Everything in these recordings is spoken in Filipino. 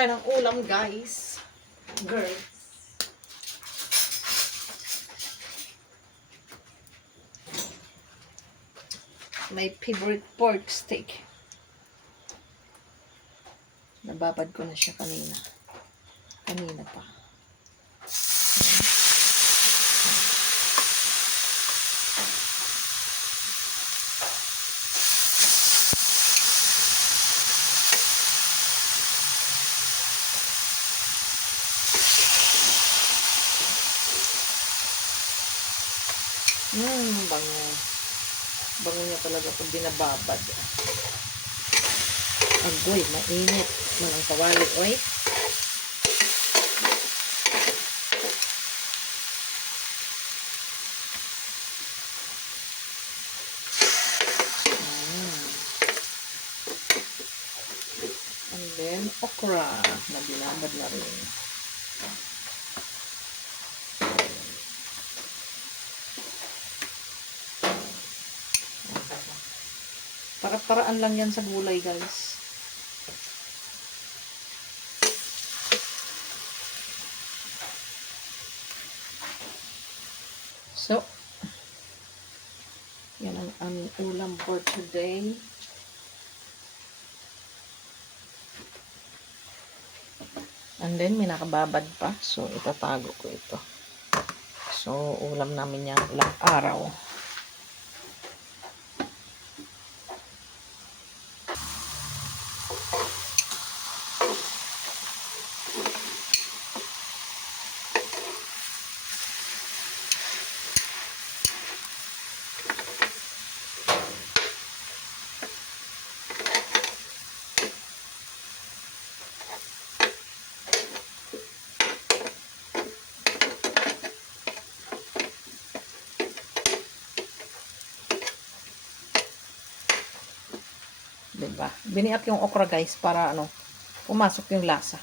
tayo ng ulam, guys. Girls. My favorite pork steak. Nababad ko na siya kanina. Kanina pa. Bango. Bango niya talaga kung binababad. Agoy, mainit. Manang kawali, oy. And then, okra na binabad na rin. Para-paraan lang yan sa gulay, guys. So, yan ang aming ulam for today. And then, may nakababad pa. So, itatago ko ito. So, ulam namin yan ilang araw. Diba? Biniap yung okra, guys, para pumasok yung lasa.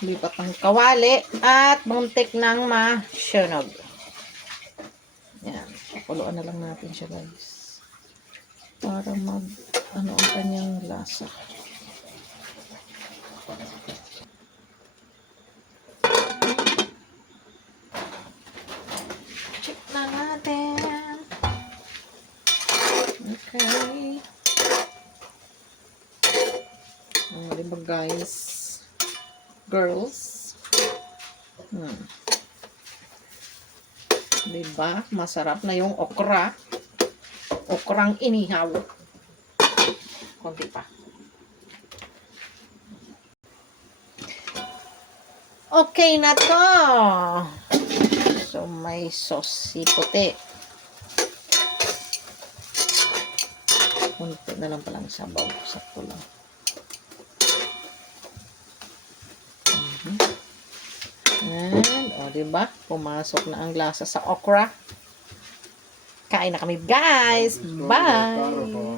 Lipat ng kawali at muntik ng masunog. Yan. Pakuluan na lang natin siya, guys. Para ang kanyang lasa. Check na natin. Okay. Diba, guys? Girls. Diba? Masarap na yung okra. Okrang inihaw. Konti pa. Okay na to. So, may sauce puti. Konti na lang palang sabaw. Sakto lang. And, diba? Pumasok na ang lasa sa okra. Kain na kami, guys. Bye!